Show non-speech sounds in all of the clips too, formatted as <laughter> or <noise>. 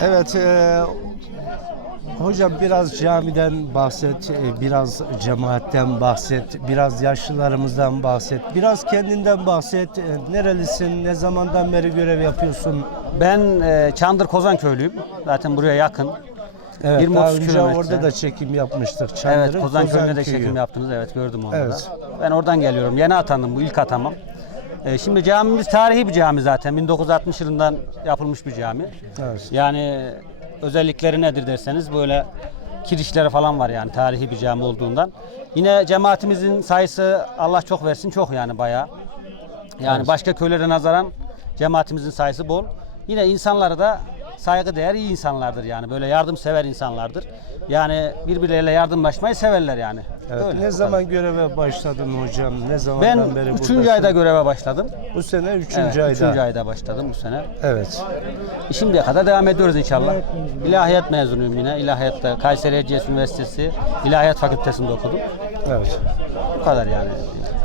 Evet, e, hocam biraz camiden bahset, e, biraz cemaatten bahset, biraz yaşlılarımızdan bahset, biraz kendinden bahset. E, nerelisin, ne zamandan beri görev yapıyorsun? Ben e, Çandır Kozan köylüyüm. Zaten buraya yakın. Evet, 20-30 daha önce kilometre. orada da çekim yapmıştık. Çandır'ın Evet Kozan köyünde de çekim yaptınız. Evet gördüm onu Evet. da. Ben oradan geliyorum. Yeni atandım bu ilk atamam. E, şimdi camimiz tarihi bir cami zaten. 1960 yılından yapılmış bir cami. Evet. Yani özellikleri nedir derseniz böyle kirişleri falan var yani tarihi bir cami olduğundan. Yine cemaatimizin sayısı Allah çok versin çok yani bayağı. Yani başka köylere nazaran cemaatimizin sayısı bol. Yine insanları da saygı değer iyi insanlardır yani böyle yardımsever insanlardır. Yani birbirleriyle yardımlaşmayı severler yani. Evet. Öyle, ne zaman kadar. göreve başladın hocam? Ne zamandan Ben beri 3. buradasın? ayda göreve başladım. Bu sene 3. Evet, ayda. üçüncü ayda başladım bu sene. Evet. Şimdiye kadar devam ediyoruz inşallah. İlahiyat mezunuyum yine. İlahiyatta Kayseri Erciyes Üniversitesi İlahiyat Fakültesi'nde okudum. Evet. Bu kadar yani.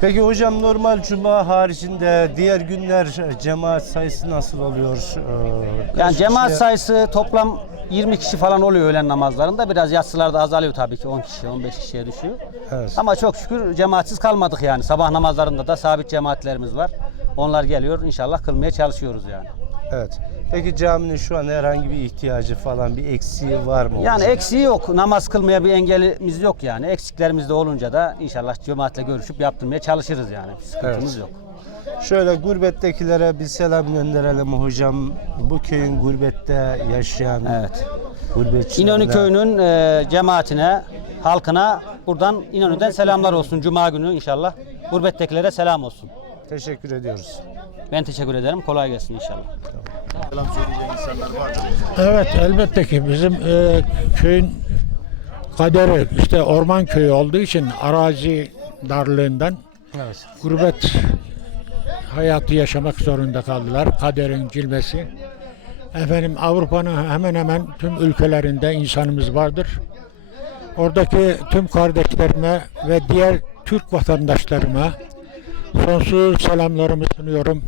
Peki hocam normal cuma haricinde diğer günler cemaat sayısı nasıl oluyor? Ee, Yani cemaat kişiye- sayısı toplam 20 kişi falan oluyor öğlen namazlarında. Biraz yatsılarda azalıyor tabii ki 10 kişi, 15 kişiye düşüyor. Evet. Ama çok şükür cemaatsiz kalmadık yani. Sabah namazlarında da sabit cemaatlerimiz var. Onlar geliyor inşallah kılmaya çalışıyoruz yani. Evet. Peki caminin şu an herhangi bir ihtiyacı falan bir eksiği var mı? Yani hocam? eksiği yok. Namaz kılmaya bir engelimiz yok yani. Eksiklerimiz de olunca da inşallah cemaatle görüşüp yaptırmaya çalışırız yani. Sıkıntımız Evet. yok. Şöyle gurbettekilere bir selam gönderelim hocam. Bu köyün gurbette yaşayan Evet. gurbetçilerine. İnönü köyünün e, cemaatine, halkına buradan İnönü'den selamlar olsun. Cuma günü inşallah. Gurbettekilere selam olsun. Teşekkür ediyoruz. Ben teşekkür ederim. Kolay gelsin inşallah. Evet elbette ki bizim e, köyün kaderi işte orman köyü olduğu için arazi darlığından Evet. gurbet hayatı yaşamak zorunda kaldılar. Kaderin cilvesi. Efendim Avrupa'nın hemen hemen tüm ülkelerinde insanımız vardır. Oradaki tüm kardeşlerime ve diğer Türk vatandaşlarıma sonsuz selamlarımı sunuyorum.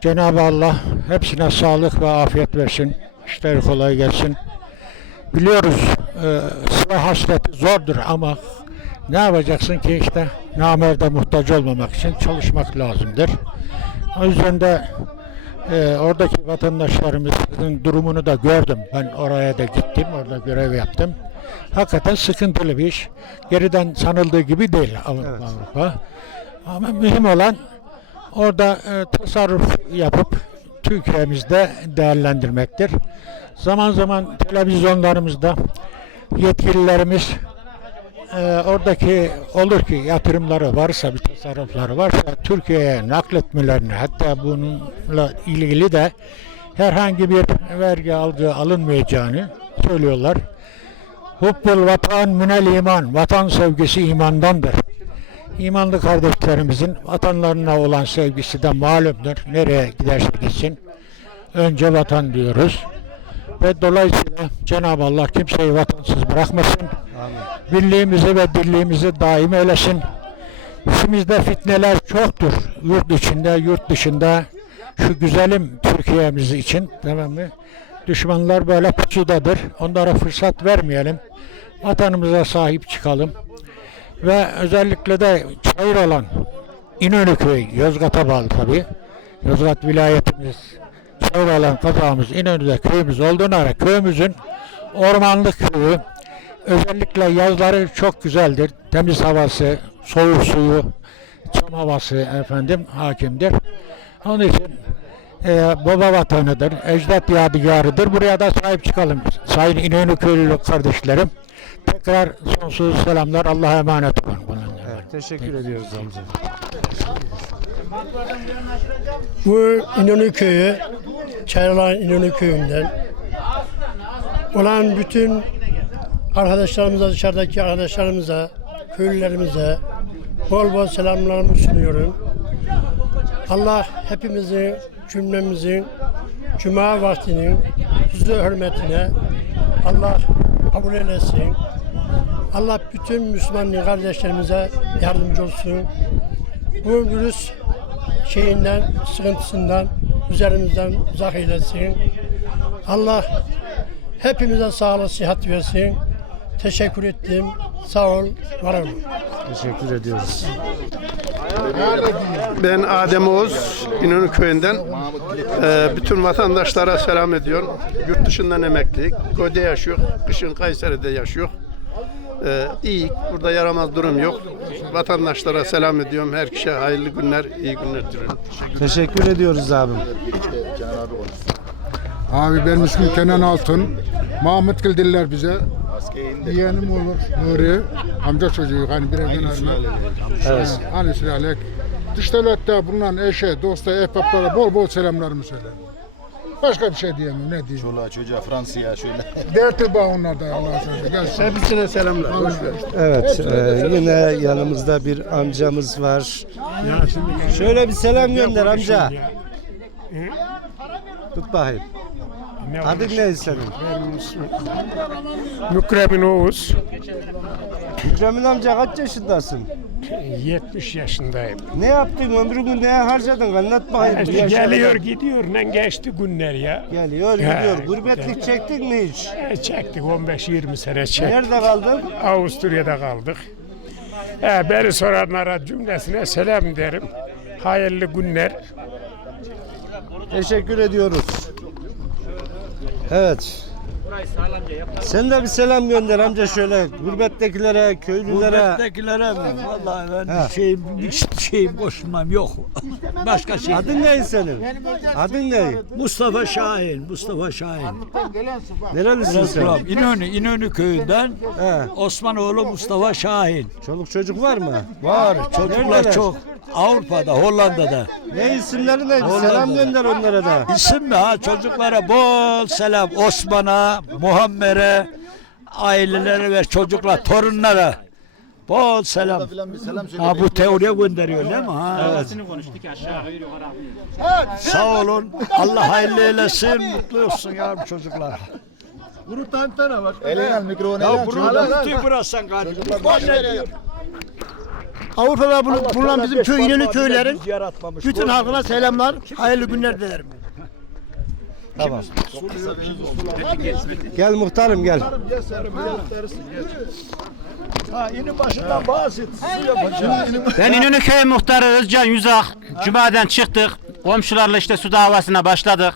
Cenab-ı Allah hepsine sağlık ve afiyet versin. İşleri kolay gelsin. Biliyoruz e, sıra hasreti zordur ama ne yapacaksın ki işte namerde muhtaç olmamak için çalışmak lazımdır. O yüzden de e, oradaki vatandaşlarımızın durumunu da gördüm. Ben oraya da gittim, orada görev yaptım. Hakikaten sıkıntılı bir iş. Geriden sanıldığı gibi değil Avrupa. Evet. Avrupa. Ama mühim olan orada e, tasarruf yapıp Türkiye'mizde değerlendirmektir. Zaman zaman televizyonlarımızda yetkililerimiz e, oradaki olur ki yatırımları varsa bir tasarrufları varsa Türkiye'ye nakletmelerini hatta bununla ilgili de herhangi bir vergi algı alınmayacağını söylüyorlar. Hubbul vatan minel iman. Vatan sevgisi imandandır. İmanlı kardeşlerimizin vatanlarına olan sevgisi de malumdur. Nereye giderse gitsin. Önce vatan diyoruz. Ve dolayısıyla Cenab-ı Allah kimseyi vatansız bırakmasın. Birliğimizi ve dirliğimizi daim eylesin. İçimizde fitneler çoktur. Yurt içinde, yurt dışında. Şu güzelim Türkiye'miz için tamam mı? Düşmanlar böyle pusudadır. Onlara fırsat vermeyelim. Vatanımıza sahip çıkalım. Ve özellikle de çayır olan İnönü Köyü, Yozgat'a bağlı tabi. Yozgat vilayetimiz, çayır olan kazağımız İnönü'de köyümüz olduğuna göre köyümüzün ormanlık köyü, özellikle yazları çok güzeldir. Temiz havası, soğuk suyu, çam havası efendim hakimdir. Onun için e, baba vatanıdır, ecdat yadigarıdır. Buraya da sahip çıkalım. Sayın İnönü köylü kardeşlerim. Tekrar sonsuz selamlar. Allah'a emanet olun. Evet, teşekkür ediyoruz amca. Bu İnönü Köyü, Çayırlan İnönü Köyü'nden olan bütün arkadaşlarımıza, dışarıdaki arkadaşlarımıza, köylülerimize bol bol selamlarımı sunuyorum. Allah hepimizin, cümlemizin Cuma vaktinin huzur hürmetine Allah kabul eylesin. Allah bütün Müslüman kardeşlerimize yardımcı olsun. Bu virüs şeyinden, sıkıntısından üzerimizden uzak eylesin. Allah hepimize sağlık, sıhhat versin. Teşekkür ettim. Sağ ol, var olun. Teşekkür ediyoruz. Ben Adem Oğuz, İnönü Köyü'nden. Ee, bütün vatandaşlara selam ediyorum. Yurt dışından emekli. Köyde yaşıyor. Kışın Kayseri'de yaşıyor. Ee, iyi. Burada yaramaz durum yok. Vatandaşlara selam ediyorum. Her kişiye hayırlı günler, iyi günler diliyorum. Teşekkür ediyoruz abim. Abi benim ismim Kenan Altın. Mahmut Gil bize. Yeğenim olur Nuri. Amca çocuğu hani bir evden ayrılma. Evet. Hani sülalek. Dış devlette bulunan eşe, dosta, ehbaplara bol bol selamlarımı söyle. Başka bir şey diyemem. Ne diyeyim? Çoluğa çocuğa Fransa'ya şöyle. <laughs> Dertli bağ onlar da Allah'a söyle. Gelsin. Hepsine selamlar. Hoş. Evet, e, yine yanımızda bir amcamız var. Şöyle bir selam gönder amca. Tut bakayım. Adın ne senin? Mükremin Oğuz. Mükremin amca kaç yaşındasın? 70 yaşındayım. Ne yaptın ömrünü neye harcadın anlat bakayım. bu geliyor gidiyor ne geçti günler ya. Geliyor Ha, gidiyor. Gurbetlik çektin mi hiç? E, Çektik 15-20 sene çektik. Nerede kaldın? Avusturya'da kaldık. E, beni soranlara cümlesine selam derim. Hayırlı günler. Teşekkür ediyoruz. Evet. Sen de bir selam gönder amca şöyle gurbettekilere, köylülere. Gurbettekilere mi? Vallahi ben Ha. şey hiç şeyim koşmam yok. Başka şey. Adın ne senin? Adın ne? Mustafa Şahin, Mustafa Şahin. Nerelisin sen? İnönü, İnönü köyünden He. Osmanoğlu Mustafa Şahin. Çoluk çocuk var mı? Var. Çocuklar çok. Avrupa'da, Hollanda'da. Ne isimleri? Hollanda'da. Selam gönder onlara da. İsim mi ha? Çocuklara bol selam. Osman'a, Muammer'e, ailelere ve çocuklar, torunlara. Bol selam. Filan bir selam söyle. Ha bu teoriye gönderiyor değil mi? Ha, evet. Sağ olun. Allah hayırlı eylesin. Mutlu olsun yavrum çocuklar. Elini al mikrofonu elini al. Bunu bıraksan kardeşim. Avrupa'da bulunan bizim köy İnönü köylerin Yaratmamış. bütün halkına selamlar. Hayırlı günler dilerim. Tamam. Gel muhtarım gel. Ben İnönü Köyü Muhtarı Özcan Yüzak. Cuma'dan çıktık. Komşularla işte su davasına başladık.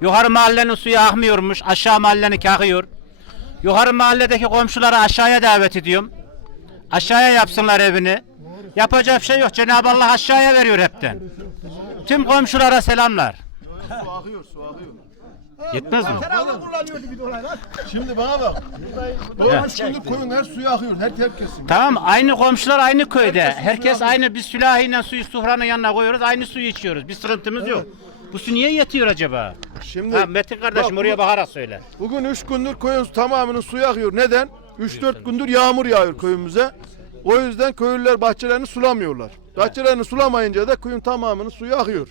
Yukarı mahallenin suyu akmıyormuş. Aşağı mahallenin akıyor. Yukarı mahalledeki komşuları aşağıya davet ediyorum. Aşağıya yapsınlar evini. Yapacak bir şey yok. Cenab-ı Allah aşağıya veriyor hepten. Tüm komşulara selamlar. Yetmez mi? Şimdi bana bak. Bu üç gündür koyun her suyu akıyor. Her herkesin. Tamam aynı komşular aynı köyde. Herkes aynı biz sülahiyle suyu suhranın yanına koyuyoruz. Aynı suyu içiyoruz. Bir sıkıntımız yok. Bu su niye yetiyor acaba? Şimdi Ha, Metin kardeşim Bak, oraya bu- bakarak söyle. Bugün 3 gündür koyun tamamının suyu akıyor. Neden? 3-4 gündür yağmur yağıyor köyümüze. O yüzden köylüler bahçelerini sulamıyorlar. Bahçelerini sulamayınca da köyün tamamının suyu akıyor.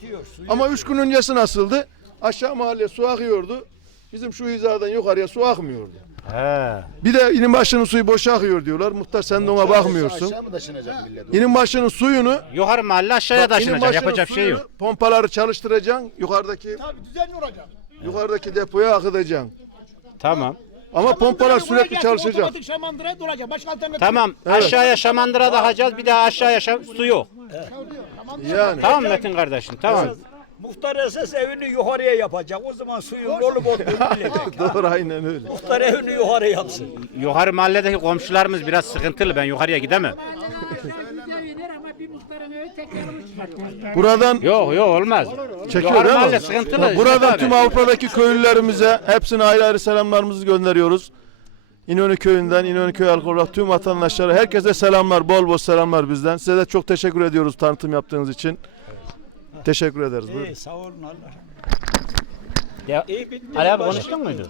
Ama 3 gün öncesi nasıldı? Aşağı mahalleye su akıyordu. Bizim şu hizadan yukarıya su akmıyordu. He. Bir de inin başının suyu boşa akıyor diyorlar. Muhtar sen de ona bakmıyorsun. Aşağı mı taşınacak millet? İnin başının suyunu Yukarı mahalle aşağıya Bak, inin taşınacak. başının Yapacak bir şey suyunu, yok. Pompaları çalıştıracaksın. Yukarıdaki Yukarıdaki depoya akıtacaksın. Tamam. Ama pompalar sürekli çalışacak. Tamam. Aşağıya şamandıra takacağız. Bir daha aşağıya şam- su yok. Yani. Tamam Metin kardeşim. Tamam. Muhtar esas evini yukarıya yapacak. O zaman suyun olup olduğunu bilecek. Doğru aynen öyle. Muhtar evini yukarı yapsın. Yukarı mahalledeki komşularımız biraz sıkıntılı. Ben yukarıya gidemem. Buradan Yok yok olmaz. çekiyor Yukarı değil mahalle mi? sıkıntılı. Bak, Buradan tüm. Avrupa'daki köylülerimize hepsine ayrı ayrı selamlarımızı gönderiyoruz. İnönü köyünden, İnönü köy halkı olarak tüm vatandaşlara herkese selamlar, bol bol selamlar bizden. Size de çok teşekkür ediyoruz tanıtım yaptığınız için. Teşekkür ederiz. Buyurun. İyi, sağ olun Allah. Ya, Ali abi konuştun muydu?